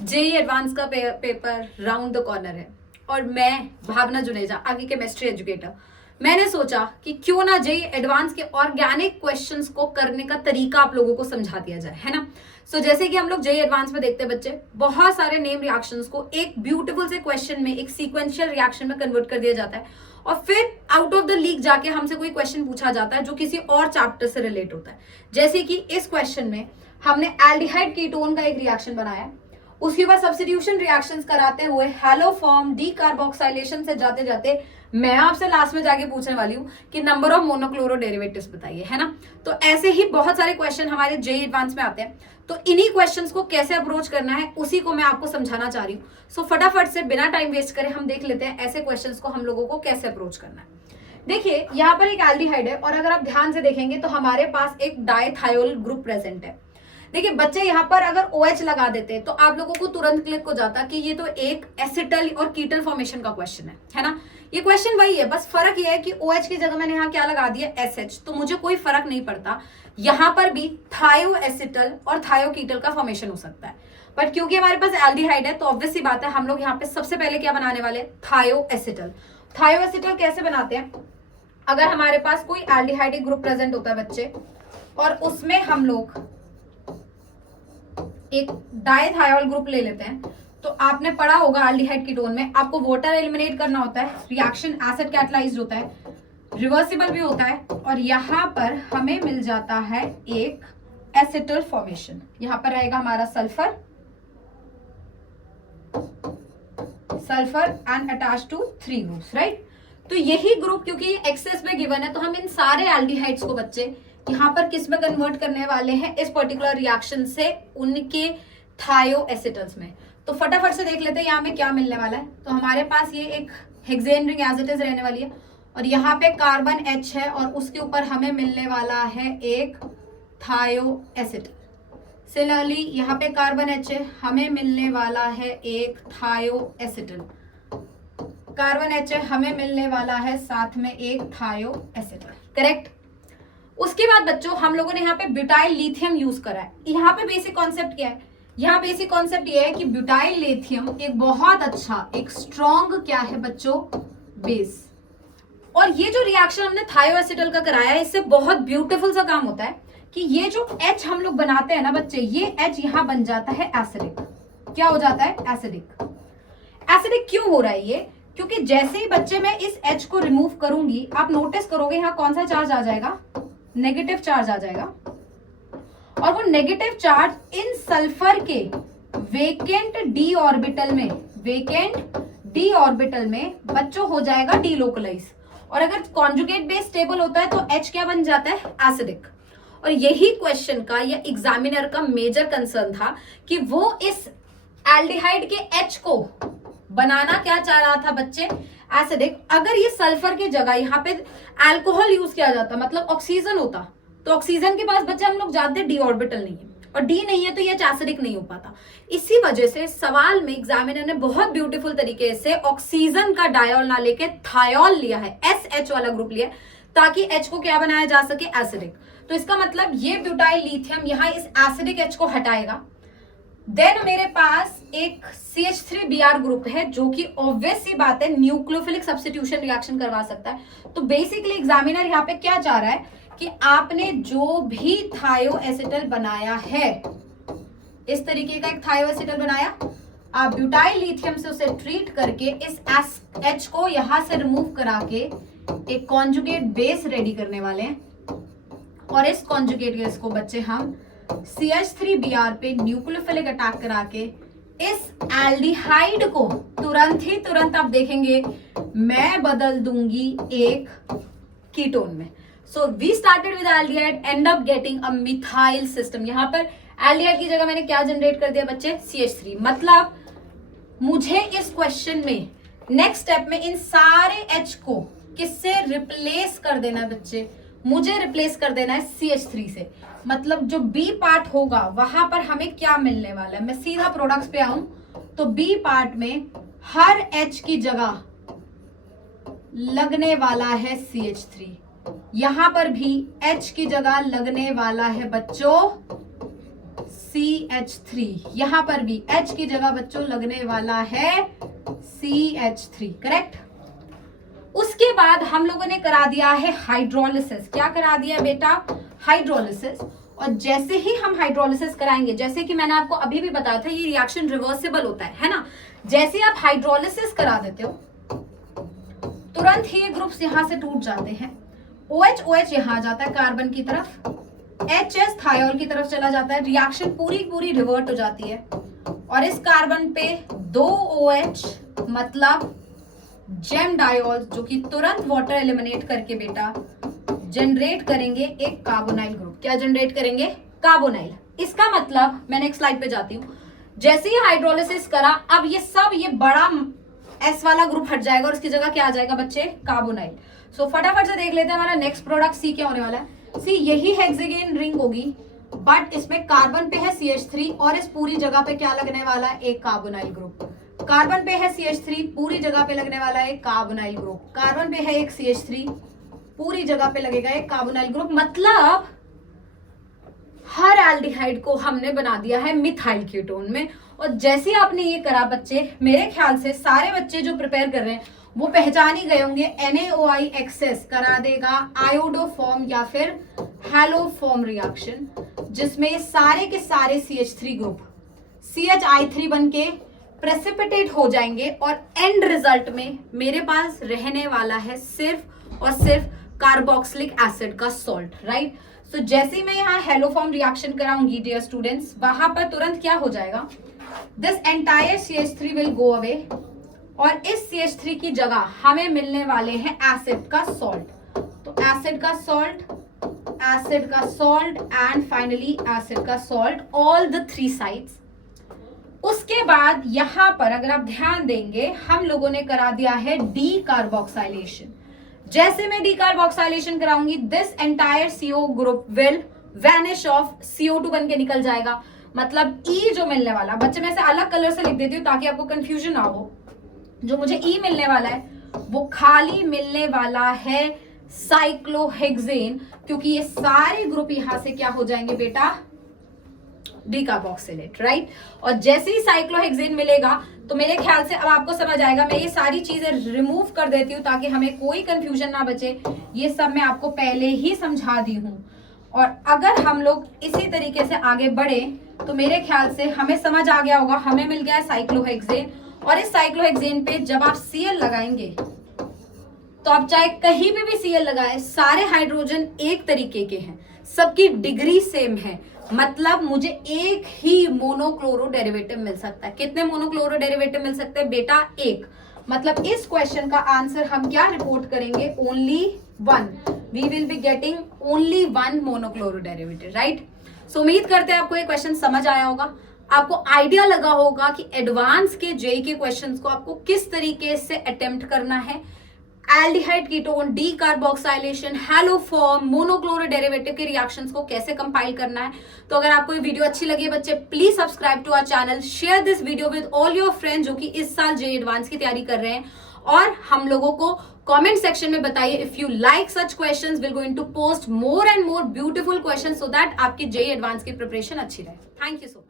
JEE advance का paper round the corner है और मैं भावना जुनेजा आगे केमिस्ट्री एजुकेटर। मैंने सोचा कि क्यों ना जेई एडवांस के ऑर्गेनिक क्वेश्चंस को करने का तरीका आप लोगों को समझा दिया जाए, है ना। जैसे कि हम लोग जेई एडवांस में देखते हैं बच्चे, बहुत सारे नेम रिएक्शंस को एक ब्यूटीफुल से क्वेश्चन में, एक सीक्वेंशियल रिएक्शन में कन्वर्ट कर दिया जाता है और फिर आउट ऑफ द लीग जाके हमसे कोई क्वेश्चन पूछा जाता है जो किसी और चैप्टर से रिलेट होता है। जैसे कि इस क्वेश्चन में हमने एल्डिहाइड कीटोन का एक रिएक्शन बनाया है, उसके बाद सब्स्टिट्यूशन रिएक्शंस कराते हुए हेलो फॉर्म डीकार्बोक्सिलेशन से जाते जाते मैं आपसे लास्ट में जाके पूछने वाली हूँ कि नंबर ऑफ मोनोक्लोरो डेरिवेटिव्स बताइए, है ना। तो ऐसे ही बहुत सारे क्वेश्चन हमारे जेई एडवांस में आते हैं, तो इन्हीं क्वेश्चंस को कैसे अप्रोच करना है उसी को मैं आपको समझाना चाह रही हूँ। सो फटाफट से बिना टाइम वेस्ट करे हम देख लेते हैं ऐसे क्वेश्चंस को हम लोगों को कैसे अप्रोच करना है। देखिए यहाँ पर एक एल्डिहाइड है और अगर आप ध्यान से देखेंगे तो हमारे पास एक डाइथायोल ग्रुप प्रेजेंट है। देखिए बच्चे यहाँ पर अगर OH लगा देते तो आप लोगों को तुरंत क्लिक हो जाता कि ये तो एक एसिटल और कीटल फॉर्मेशन का क्वेश्चन है ना। ये क्वेश्चन वही है, बस फर्क ये है कि OH की जगह मैंने यहाँ क्या लगा दिया, SH, तो मुझे कोई फर्क नहीं पड़ता। यहाँ पर भी थायो एसिटल और थायो कीटल का फॉर्मेशन हो सकता है, बट क्योंकि हमारे पास एल्डिहाइड है तो ऑब्वियस सी बात है हम लोग यहाँ पे सबसे पहले क्या बनाने वाले, थायो एसिटल। थायो एसिटल कैसे बनाते हैं, अगर हमारे पास कोई एल्डिहाइड ग्रुप प्रेजेंट होता है बच्चे और उसमें हम लोग एक डाइथायोल ग्रुप ले लेते हैं, तो आपने पढ़ा होगा एल्डिहाइड कीटोन में आपको वाटर एलिमिनेट करना होता है, रिएक्शन एसिड कैटलाइज्ड होता है, रिवर्सिबल भी होता है और यहाँ पर हमें मिल जाता है एक एसिटल फॉर्मेशन। यहाँ पर रहेगा हमारा sulphur and attach to 3 groups, right. तो यही ग्रुप क्योंकि एक्सेस में गिवन है तो हम इन सारे एल्डिहाइड्स को बच्चे यहाँ पर किस में कन्वर्ट करने वाले हैं, इस पर्टिकुलर रिएक्शन से उनके थायो एसिटल्स में। तो फटाफट से देख लेते हैं यहाँ में क्या मिलने वाला है। तो हमारे पास ये एक hexane ring as it is रहने वाली है और यहाँ पे कार्बन H है और उसके ऊपर हमें मिलने वाला है एक थायो एसिटल। सिमिलरली यहाँ पे कार्बन H है, हमें मिलने वाला है एक थायो एसिटल। कार्बन H है, हमें मिलने वाला है साथ में एक थायो एसिटल, करेक्ट। उसके बाद बच्चों हम लोगों ने यहाँ पे ब्यूटाइल लिथियम यूज करा है। यहाँ पे बेसिक कॉन्सेप्ट क्या है, यहाँ बेसिक कॉन्सेप्ट ये है कि ब्यूटाइल लिथियम एक बहुत अच्छा, एक स्ट्रॉन्ग क्या है बच्चों, बेस। और ये जो रिएक्शन हमने थायो एसिटल का कराया है इससे बहुत ब्यूटीफुल सा काम होता है कि ये जो H हम लोग बनाते हैं ना बच्चे, ये H यहाँ बन जाता है एसिडिक। क्या हो जाता है, एसिडिक। एसिडिक क्यों हो रहा है ये, क्योंकि जैसे ही बच्चे मैं इस H को रिमूव करूंगी आप नोटिस करोगे यहाँ कौन सा चार्ज आ जाएगा, नेगेटिव चार्ज आ जाएगा और वो नेगेटिव चार्ज इन सल्फर के वेकेंट डी ऑर्बिटल में बच्चों हो जाएगा डीलोकलाइज। और अगर कॉन्जुगेट बेस स्टेबल होता है तो H क्या बन जाता है, एसिडिक। और यही क्वेश्चन का या एग्जामिनर का मेजर कंसर्न था कि वो इस एल्डिहाइड के H को बनाना क्या चाह रहा था बच्चे, एसिडिक। अगर ये सल्फर की जगह यहाँ पे अल्कोहल यूज किया जाता, मतलब ऑक्सीजन होता, तो ऑक्सीजन के पास बच्चे हम लोग जाते डी ऑर्बिटल नहीं है और डी नहीं है तो ये एसिडिक नहीं हो पाता। इसी वजह से सवाल में एग्जामिनर ने बहुत ब्यूटीफुल तरीके से ऑक्सीजन का डायोल ना लेके थायोल लिया है, SH वाला ग्रुप लिया ताकि H को क्या बनाया जा सके, एसिडिक। तो इसका मतलब ये ब्यूटाइल लिथियम यहाँ इस एसिडिक H को हटाएगा। देन मेरे पास एक CH3Br ग्रुप है जो कि ऑब्वियस सी बात है न्यूक्लियोफिलिक सब्स्टिट्यूशन रिएक्शन करवा सकता है। तो बेसिकली एग्जामिनर यहाँ पे क्या चाह रहा है कि आपने जो भी थायो एसिटल बनाया है, इस तरीके का एक थायो एसिटल बनाया, आप ब्यूटाइल लिथियम से उसे ट्रीट करके इस H को यहां से रिमूव करा के एक कॉन्जुगेट बेस रेडी करने वाले हैं और इस कॉन्जुगेट बेस को बच्चे हम CH3Br पे न्यूक्लियोफिलिक अटैक करा के इस एल्डिहाइड को तुरंत आप देखेंगे मैं बदल दूंगी एक कीटोन में। So we started with aldehyde, and up getting a methyl system. यहाँ पर एल्डिहाइड की जगह मैंने क्या जनरेट कर दिया बच्चे, CH3। मतलब मुझे इस क्वेश्चन में नेक्स्ट स्टेप में इन सारे H को किससे रिप्लेस कर देना है बच्चे, मुझे रिप्लेस कर देना है CH3 से। मतलब जो B पार्ट होगा वहां पर हमें क्या मिलने वाला है, मैं सीधा प्रोडक्ट्स पे आऊं तो B पार्ट में हर H की जगह लगने वाला है CH3, यहां पर भी H की जगह लगने वाला है बच्चों CH3, यहां पर भी H की जगह बच्चों लगने वाला है CH3, करेक्ट। उसके बाद हम लोगों ने करा दिया है हाइड्रोलिसिस। क्या करा दिया बेटा? हाइड्रोलिसिस। और जैसे ही हम हाइड्रोलिसिस कराएंगे, जैसे कि मैंने आपको अभी भी बताया था, ये रिएक्शन रिवर्सिबल होता है ना। जैसे ही आप हाइड्रोलिसिस करा देते हो तुरंत ही ये ग्रुप्स यहां से टूट जाते हैं। OH OH यहां आ जाता है कार्बन की तरफ, HS थायोल की तरफ चला जाता है, रिएक्शन पूरी रिवर्ट हो जाती है। और इस कार्बन पे 2 OH मतलब जेम डायोल, जो कि तुरंत वाटर एलिमिनेट करके बेटा जनरेट करेंगे एक कार्बोनाइल ग्रुप। क्या जनरेट करेंगे? कार्बोनाइल। इसका मतलब, मैं नेक्स्ट स्लाइड पे जाती हूँ, जैसे ही हाइड्रोलिसिस करा, अब ये बड़ा S वाला ग्रुप हट जाएगा और उसकी जगह क्या आ जाएगा बच्चे? कार्बोनाइल। सो फटाफट से देख लेते हैं हमारा नेक्स्ट प्रोडक्ट C क्या होने वाला है। C यही हेक्सागोन रिंग होगी, बट इसमें कार्बन पे है CH3 और इस पूरी जगह पे क्या लगने वाला है? एक कार्बोनाइल ग्रुप। कार्बन पे है CH3, पूरी जगह पे लगने वाला है एक कार्बोनाइल ग्रुप। कार्बन पे है एक CH3, पूरी जगह पे लगेगा एक कार्बोनाइल ग्रुप। मतलब हर एल्डिहाइड को हमने बना दिया है मिथाइल कीटोन में। और जैसे आपने ये करा बच्चे, मेरे ख्याल से सारे बच्चे जो प्रिपेयर कर रहे हैं वो पहचान ही गए होंगे, NaOI एक्सेस करा देगा आयोडोफॉर्म या फिर हैलोफॉर्म रिएक्शन, जिसमें सारे के सारे CH3 ग्रुप CHI3 बन के प्रेसिपिटेट हो जाएंगे और एंड रिजल्ट में मेरे पास रहने वाला है सिर्फ और सिर्फ कार्बोक्सिलिक एसिड का सॉल्ट, राइट। सो जैसे ही मैं यहाँ हेलोफॉर्म रिएक्शन कराऊंगी डियर स्टूडेंट्स, वहां पर तुरंत क्या हो जाएगा? This entire CH3 will go away और इस CH3 की जगह हमें मिलने वाले हैं एसिड का सॉल्ट। तो एसिड का सॉल्ट एंड फाइनली एसिड का सॉल्ट, ऑल द 3 साइड्स। उसके बाद यहां पर अगर आप ध्यान देंगे, हम लोगों ने करा दिया है डीकार्बोक्सिलेशन। जैसे मैं डीकार्बोक्सिलेशन कराऊंगी, this entire CO group will vanish off, CO2 बन के निकल जाएगा। मतलब E जो मिलने वाला, बच्चे मैं इसे अलग कलर से लिख देती हूँ ताकि आपको कंफ्यूजन ना हो। जो मुझे E मिलने वाला है वो खाली मिलने वाला है साइक्लोहेक्सेन, क्योंकि ये सारे ग्रुप यहां से क्या हो जाएंगे बेटा? Decarboxylate, right. और जैसे ही साइक्लोहेक्सेन मिलेगा तो मेरे ख्याल से अब आपको समझ आएगा। मैं ये सारी चीजें रिमूव कर देती हूँ ताकि हमें कोई कंफ्यूजन ना बचे। ये सब मैं आपको पहले ही समझा दी हूँ। और अगर हम लोग इसी तरीके से आगे बढ़े तो मेरे ख्याल से हमें समझ आ गया होगा। हमें मिल गया है साइक्लोहेक्सेन, और इस साइक्लोहेक्सेन पे जब आप Cl लगाएंगे तो आप चाहे कहीं पे भी Cl लगाए, सारे हाइड्रोजन एक तरीके के हैं, सबकी डिग्री सेम है। मतलब मुझे एक ही मोनोक्लोरो डेरिवेटिव मिल सकता है। कितने मोनोक्लोरो डेरिवेटिव मिल सकते हैं बेटा? एक। मतलब इस क्वेश्चन का आंसर हम क्या रिपोर्ट करेंगे? Only 1। We will be getting only 1 monochloro derivative, right. So उम्मीद करते हैं आपको ये क्वेश्चन समझ आया होगा, आपको आइडिया लगा होगा कि एडवांस के जेई के क्वेश्चंस को आपको किस तरीके से अटेम्प्ट करना है। Aldehyde ketone, decarboxylation, haloform, monochloro derivative के रिएक्शंस को कैसे कंपाइल करना है। तो अगर आपको ये वीडियो अच्छी लगी है बच्चे, please subscribe to our channel, share this video with all your friends जो कि इस साल जेई एडवांस की तैयारी कर रहे हैं। और हम लोगों को कमेंट सेक्शन में बताइए, if you like such questions, will going to post more and more beautiful questions so that आपकी जेई एडवांस की प्रिपरेशन अच्छी रहे। Thank you so much.